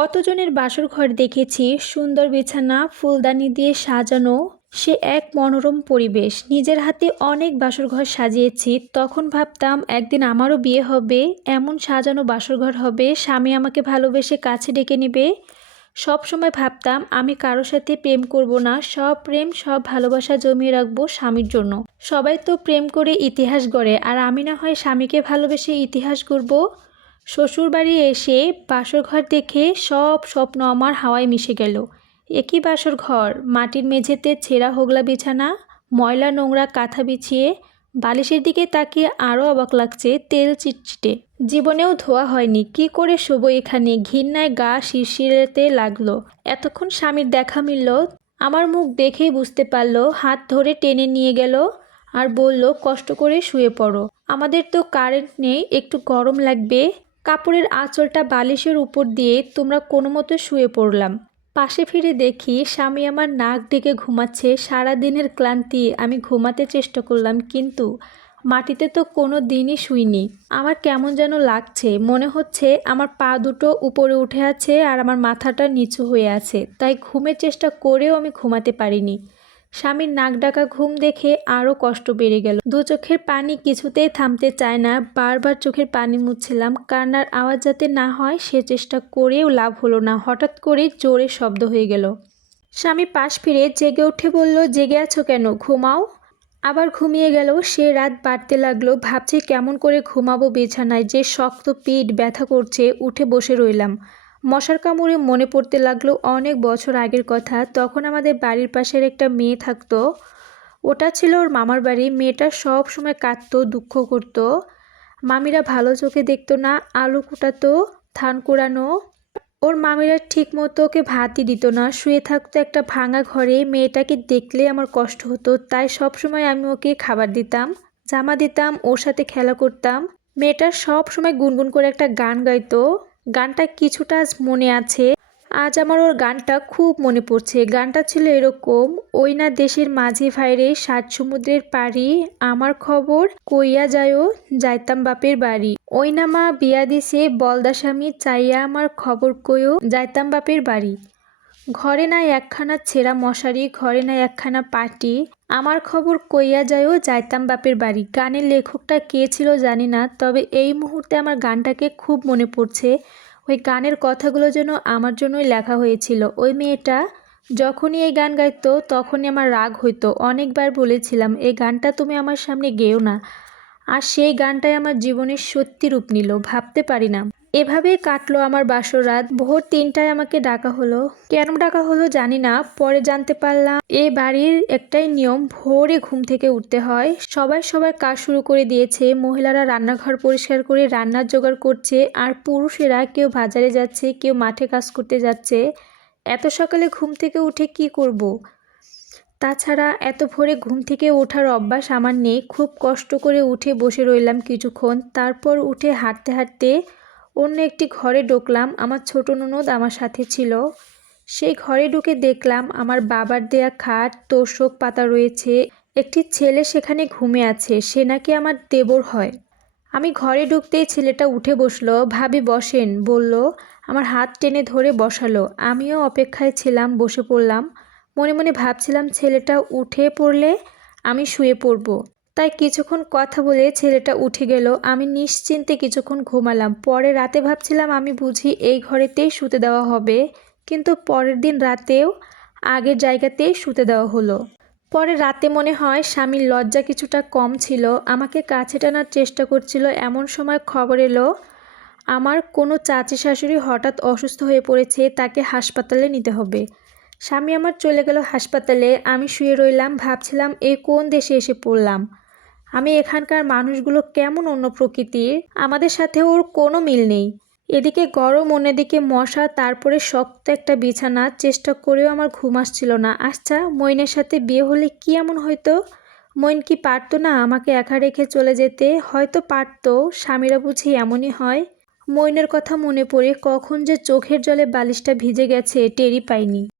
কতজনের বাসর ঘর দেখেছি, সুন্দর বিছানা, ফুলদানি দিয়ে সাজানো, সে এক মনোরম পরিবেশ। নিজের হাতে অনেক বাসর ঘর সাজিয়েছি, তখন ভাবতাম, একদিন আমারও বিয়ে হবে, এমন সাজানো বাসর ঘর হবে, স্বামী আমাকে ভালোবেসে কাছে ডেকে নেবে? সব সময় ভাবতাম, আমি কারোর সাথে প্রেম করব না, সব প্রেম, সব ভালোবাসা জমিয়ে রাখব স্বামীর জন্য। সবাই তো প্রেম করে ইতিহাস গড়ে, আর আমি না হয় স্বামীকে ভালোবেসে ইতিহাস গড়ব? শ্বশুর বাড়ি এসে বাসর ঘর দেখে সব স্বপ্ন আমার হাওয়ায় মিশে গেল। একই বাসর ঘর মাটির মেঝেতে ছেঁড়া হোগলা বিছানা, ময়লা নোংরা কাঁথা বিছিয়ে, বালিশের দিকে তাকিয়ে আরও অবাক লাগছে তেল চিটচিটে। জীবনেও ধোয়া হয়নি, কি করে শোবো এখানে? ঘৃণায় গা শিরশিরেতে লাগল। এতক্ষণ স্বামীর দেখা মিলল, আমার মুখ দেখেই বুঝতে পারল, হাত ধরে টেনে নিয়ে গেল আর বলল, কষ্ট করে শুয়ে পড়ো। আমাদের তো কারেন্ট নেই, একটু গরম লাগবে। কাপড়ের আঁচলটা বালিশের উপর দিয়ে তোমরা কোনো মতো শুয়ে পড়লাম। পাশে ফিরে দেখি স্বামী আমার নাক ডেকে ঘুমাচ্ছে। সারা দিনের ক্লান্তি আমি ঘুমাতে চেষ্টা করলাম, কিন্তু মাটিতে তো কোনো দিনই শুইনি। আমার কেমন যেন লাগছে, মনে হচ্ছে আমার পা দুটো উপরে উঠে আছে আর আমার মাথাটা নিচু হয়ে আছে, তাই ঘুমের চেষ্টা করেও আমি ঘুমাতে পারিনি। স্বামীর নাক ডাকা ঘুম দেখে আরও কষ্ট বেড়ে গেল। দু চোখের পানি কিছুতেই থামতে চায় না। বারবার চোখের পানি মুছছিলাম। কান্নার আওয়াজ যাতে না হয়, সে চেষ্টা করেও লাভ হলো না। হঠাৎ করে জোরে শব্দ হয়ে গেল। স্বামী পাশ ফিরে জেগে উঠে বলল, জেগে আছো কেন? ঘুমাও। আবার ঘুমিয়ে গেল। সে রাত বাড়তে লাগল। ভাবছি কেমন করে ঘুমাবো বিছানায়। যে শক্ত পিঠ ব্যথা করছে, উঠে বসে রইলাম। মশার কামড়ে মনে পড়তে লাগল অনেক বছর আগের কথা। তখন আমাদের বাড়ির পাশের একটা মেয়ে থাকতো। ওটা ছিল ওর মামার বাড়ি। মেয়েটা সব সময় কাঁদতো, দুঃখ করতো। মামিরা ভালো চোখে দেখতো না, আলু কুটাতো, ধান কুড়ানো। ওর মামিরা ঠিক মতো ওকে ভাতই দিত না। শুয়ে থাকতো একটা ভাঙা ঘরে। মেয়েটাকে দেখলে আমার কষ্ট হতো। তাই সব সময় আমি ওকে খাবার দিতাম, জামা দিতাম, ওর সাথে খেলা করতাম। মেয়েটা সব সময় গুনগুন করে একটা গান গাইতো। গানটা কিছুটা মনে আছে। আজ আমার ওর গানটা খুব মনে পড়ছে। গানটা ছিল এরকম, ওই না দেশের মাঝে ভাইরে, সাত সমুদ্রের পাড়ি, আমার খবর, কইয়া যায়ও, যাইতাম বাপের বাড়ি। ওই না মা, বিয়া দিছে বলদাস্বামী চাইয়া আমার খবর কইও, যাইতাম বাপের বাড়ি। ঘরে নাই একখানা ছেঁড়া মশারি, ঘরে নাই একখানা পাটি। আমার খবর কইয়া যায়ও যাইতাম বাপের বাড়ি। গানের লেখকটা কে ছিল জানি না, তবে এই মুহূর্তে আমার গানটাকে খুব মনে পড়ছে। ওই গানের কথাগুলো যেন আমার জন্যই লেখা হয়েছিল। ওই মেয়েটা যখনই এই গান গাইতো, তখনই আমার রাগ হইতো। অনেকবার বলেছিলাম এই গানটা তুমি আমার সামনে গেও না। আর সেই গানটাই আমার জীবনের সত্যি রূপ নিল। ভাবতে পারি না। এভাবেই কাটলো আমার বাসর রাত। ভোর তিনটায় আমাকে ডাকা হলো। কেন ডাকা হলো জানি না, পরে জানতে পারলাম। এ বাড়ির একটাই নিয়ম, ভোরে ঘুম থেকে উঠতে হয়। সবাই সবার কাজ শুরু করে দিয়েছে। মহিলারা রান্নাঘর পরিষ্কার করে রান্নার জোগাড় করছে আর পুরুষেরা কেউ বাজারে যাচ্ছে, কেউ মাঠে কাজ করতে যাচ্ছে। এত সকালে ঘুম থেকে উঠে কি করব। তাছাড়া এত ভোরে ঘুম থেকে ওঠার অভ্যাস আমার নেই। খুব কষ্ট করে উঠে বসে রইলাম কিছুক্ষণ। তারপর উঠে হাঁটতে হাঁটতে অন্য একটি ঘরে ঢুকলাম, আমার ছোট ননদ আমার সাথে ছিল। সেই ঘরে ঢুকে দেখলাম আমার বাবার দেয়া খাট, তোষক পাতা রয়েছে, একটি ছেলে সেখানে ঘুমে আছে, সে নাকি আমার দেবর হয়। আমি ঘরে ঢুকতেই ছেলেটা উঠে বসল, ভাবি বসেন। বলল, আমার হাত টেনে ধরে বসালো। আমিও অপেক্ষায় ছিলাম, বসে পড়লাম। মনে মনে ভাবছিলাম ছেলেটা উঠে পড়লে আমি শুয়ে পড়ব। তাই কিছুক্ষণ কথা বলে ছেলেটা উঠে গেল। আমি নিশ্চিন্তে কিছুক্ষণ ঘুমালাম। পরে রাতে ভাবছিলাম আমি বুঝি এই ঘরেতেই শুতে দেওয়া হবে। কিন্তু পরের দিন রাতেও আগের জায়গাতেই শুতে দেওয়া হলো। পরে রাতে মনে হয় স্বামীর লজ্জা কিছুটা কম ছিল। আমাকে কাছে টানার চেষ্টা করছিল। এমন সময় খবর এলো, আমার কোনো চাচি শাশুড়ি হঠাৎ অসুস্থ হয়ে পড়েছে, তাকে হাসপাতালে নিতে হবে। স্বামী আমার চলে গেল হাসপাতালে। আমি শুয়ে রইলাম, ভাবছিলাম এ কোন দেশে এসে পড়লাম। আমি এখানকার মানুষগুলো কেমন অন্য প্রকৃতির? আমাদের সাথে ওর কোনো মিল নেই। এদিকে গরম, অন্যদিকে মশা, তারপরে শক্ত একটা বিছানা। চেষ্টা করেও আমার ঘুম আসছিল না। আচ্ছা মইনের সাথে বিয়ে হলে কি এমন হয়তো মইন কি পারতো না আমাকে একা রেখে চলে যেতে? হয়তো পারতো, স্বামীরা বুঝি এমনই হয়। মইনের কথা মনে পড়ে কখন যে চোখের জলে বালিশটা ভিজে গেছে, টেরই পাইনি।